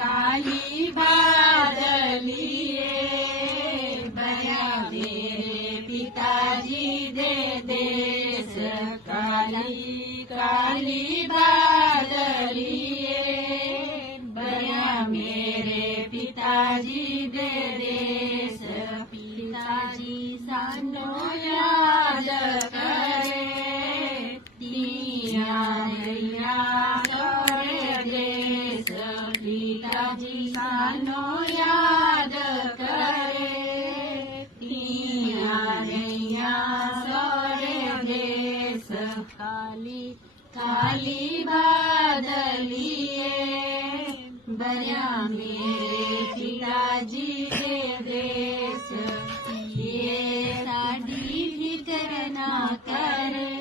काली बादलिए बया मेरे पिताजी दे देश काली काली बादलिए बया मेरे पिताजी दे देश पिताजी सानो याद करे तिया नैया करे देश पिताजी सानो याद करे तिया नैया करे देश काली काली बादलिए बया मेरे पिताजी दे देश ये साडी फिकर ना करे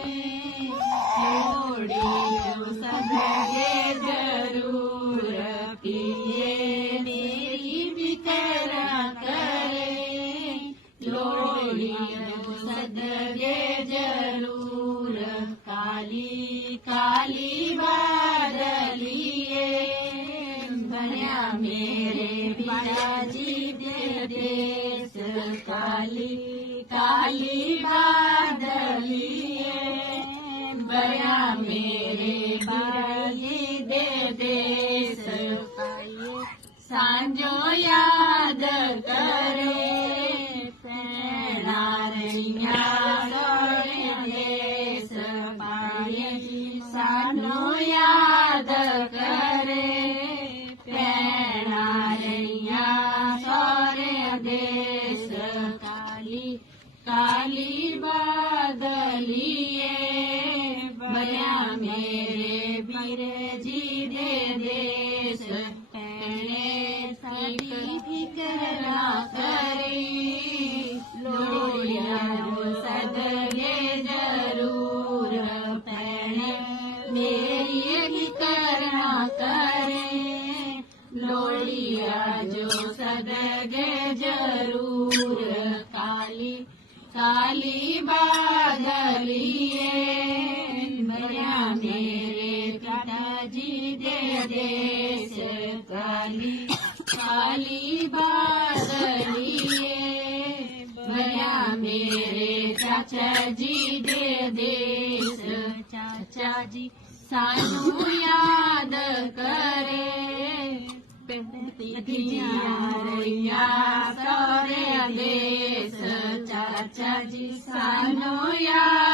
लोड़ियों सदगे जरूर पिए मेरी फिकर ना करे लोड़ियों सदगे जरूर काली काली बादलिए बया मेरे पिताजी दे देश काली काली बादलिए बया मेरे पिताजी दे देश सांजो याद करे पेणारैया करे देश पाये सानो याद करे पेणारैया करे देश काली काली बादलिए बया मेरे बीरजी दे देश पेणे साडी फिकर ना करे लोड़िया सदगे जरूर पेणे मेरी फिकर ना करे लोड़िया जो सदगे जरूर काली काली बादलिए बया मेरे पिताजी दे देश काली काली बादलिए बया मेरे चाचा जी दे देश चाचा जी सानू याद करे पिया करे देश चाचा जी सानो याद